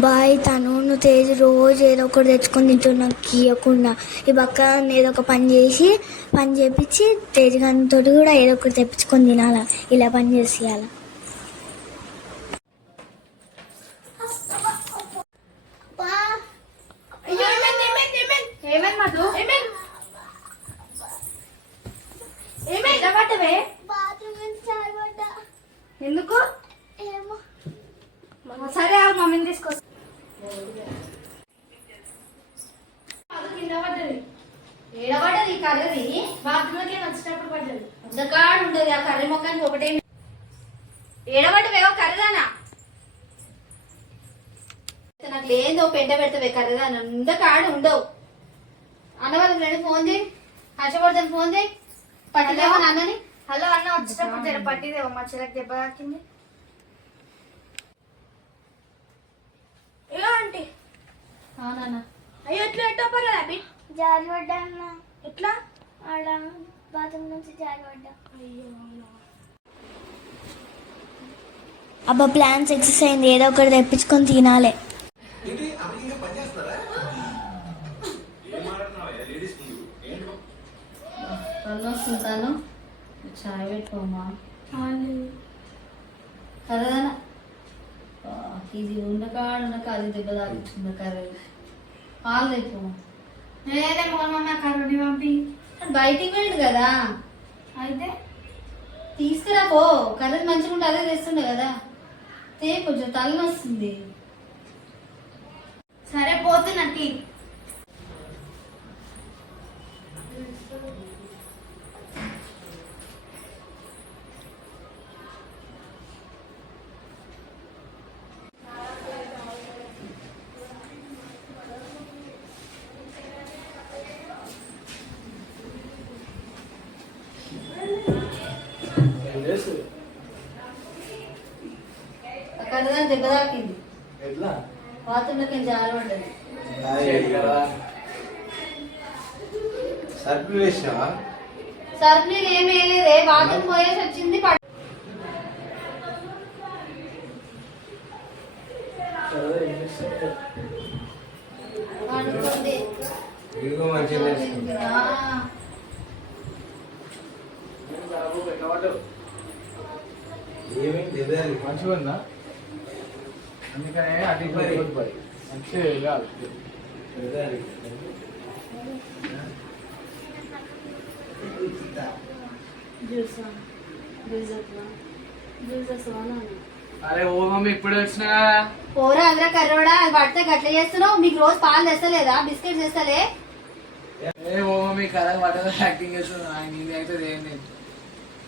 Bye తను నువ్వు తేజ్ రోజు ఏదో ఒకటి తెచ్చుకొని తింటున్నావు నాకు ఇవ్వకుండా. ఈ పక్క ఏదో ఒక పని చేపించి తేజ్ గారితో కూడా ఏదో ఒకటి తెప్పించుకొని తినాలా, ఇలా పని చేసేయాలా. ఎందుకు? సరే మమ్మీని తీసుకొస్తా. ఏడబడ్డది కర్రీ బాత్రూంలోకి వచ్చేటప్పుడు పడ్డది. అంతకాడు ఉండదు ఆ కర్రీ మొక్కనికి ఒకటే. ఏడబడ్డవేవో కర్రీదానా, నాకు లేదో పెంట పెడతావే కర్రీదానా. అంతకాడు ఉండవు. అన్న వాళ్ళకి రెండు ఫోన్ చేయి, హర్షపడతాను ఫోన్ చేయి. పట్టిదేమో అన్నని. హలో అన్న వచ్చేటప్పుడు పట్టిదేమో మా చెల్లెకి దెబ్బ తాకింది. ఎలా ఆంటీ? అవునన్నా. అయ్యో ఎట్లా ఎట్టో పర్లేదు అభి. జారి పడ్డా అన్న. ఎట్లా? ఆడ బాత్రూమ్ నుంచి జారి పడ్డా. అయ్యో అబ్బా ప్లాన్ సక్సెస్ అయింది, ఏదో ఒకటి తెప్పించుకొని తినాలి. వస్తుంటాను చాయ్ పెట్టుకోమా. కర్రదానా ఇది ఉండక అది దెబ్బ తాగించుంది కర్రీ. పాలు తెచ్చుకోమా. నేనే మొన్న కర్రీ పంపి బయటికి వెళ్ళడు కదా, అయితే తీసుకురా పో. కర్రీ మంచిగా ఉంటే అదే తెస్తుండే కదా. కొంచెం తలని వస్తుంది. సరే పోతున్నట్టు. అక్కడ దెబ్బ తాకింది. బాత్రూంలోకి జారి పడ్డది. సర్ఫ్ ఏమి వేయలేదే, బాత్రూమ్ పోయేసి వచ్చింది. మంచిగా ఉందా? అందుకనే అటు మంచిగా అరే ఓ మమ్మీ ఇప్పుడు వచ్చినా పోరా అందరూ కర్రోడా. అది పడితే గట్ల చేస్తున్నావు. మీకు రోజు పాలు తెస్తలేదా, బిస్కెట్ తెస్తలే? ఓ మమ్మీ కరెక్ట్ పడ్డ యాక్టింగ్ చేస్తున్నా అవుతుంది ఏం లేదు.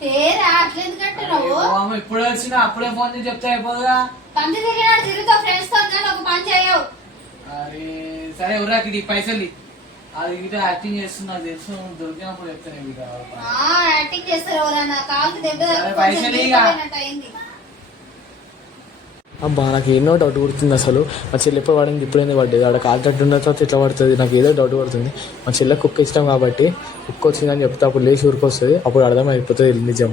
తేరా అట్లా ఎందుకంటే నువ్వు ఇప్పుడు వచ్చినా అప్పుడే ఫోన్ చేసి చెప్తే అయిపోదుగా. పంది తిరిగినాడు తిరుగుతావు ఫ్రెండ్స్ తో, కానీ ఒక పని చేయవు. అరే సరే ఉరాకి పైసలు అది గిట్ట యాక్టింగ్ చేస్తున్నా తెలుసు, దొరికినప్పుడు చెప్తాను. యాక్టింగ్ చేస్తారు ఎవరన్నా. కాలుకి దెబ్బ అయింది. అబ్బా నాకు ఎన్నో డౌట్ పడుతుంది. అసలు మా చెల్లి ఎప్పుడు పడింది, ఇప్పుడైంది పడ్డది. ఆడ కాలు తట్టు ఉన్న తర్వాత ఎట్లా పడుతుంది, నాకు ఏదో డౌట్ పడుతుంది. మా చెల్లె కుక్క ఇష్టం కాబట్టి కుక్క వచ్చిందని చెప్తే అప్పుడు లేచి ఊరికి వస్తుంది, అప్పుడు అర్థం అయిపోతుంది నిజం.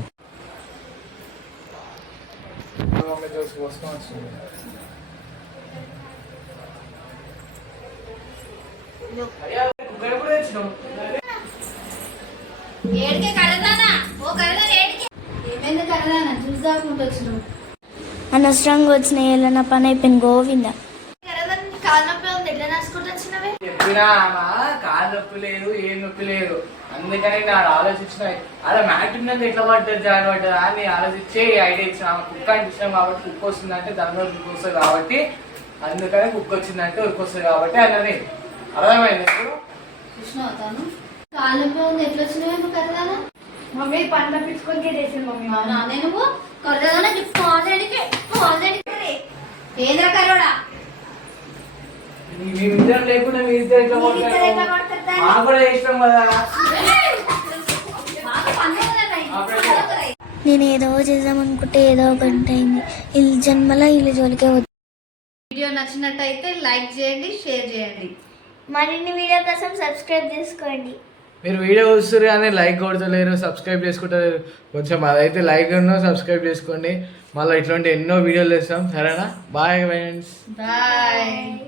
అనవసరంగా వచ్చిన ఏళ్ళ నా పని అయిపోయింది. గోవింద చెప్పినా కాలు నొప్పి లేదు, ఏం నొప్పి లేదు. అందుకని నాకు ఆలోచించిన అలా మ్యాట్ ఉన్నది ఎట్లా పడ్డది జారి పడ్డది అని ఆలోచించే ఐడియా ఇచ్చిన. కుక్క అంటే ఇష్టం కాబట్టి కుక్క వస్తుందంటే దాని మీద కుక్క వస్తుంది కాబట్టి, అందుకని కుక్క వచ్చిందంటే ఉరికి వస్తుంది కాబట్టి అన్నది అర్థమైంది. మమ్మీ పండ్ల పిచ్చుకొని చేసింది మమ్మీ. నానే నువ్వు ఏంద్ర కరోడా మీరిద్దరు లేకుండా మీరిద్దరు ఇట్లా మాకు కూడా ఇష్టం కదా. నేను ఏదో చేద్దాం అనుకుంటే ఏదో ఒకటి అయింది. వీళ్ళ జన్మలో వీళ్ళ జోలికే వద్దు. వీడియో నచ్చినట్టయితే లైక్ చేయండి, షేర్ చేయండి. మరిన్ని వీడియో కోసం సబ్స్క్రైబ్ చేసుకోండి. మీరు వీడియో చూస్తారు కానీ లైక్ కొడతలేరు, సబ్స్క్రైబ్ చేసుకుంటలేరు. కొంచెం అదైతే లైక్ సబ్స్క్రైబ్ చేసుకోండి. మళ్ళీ ఇట్లాంటి ఎన్నో వీడియోలు వేస్తాం. సరేనా? Bye friends. బాయ్.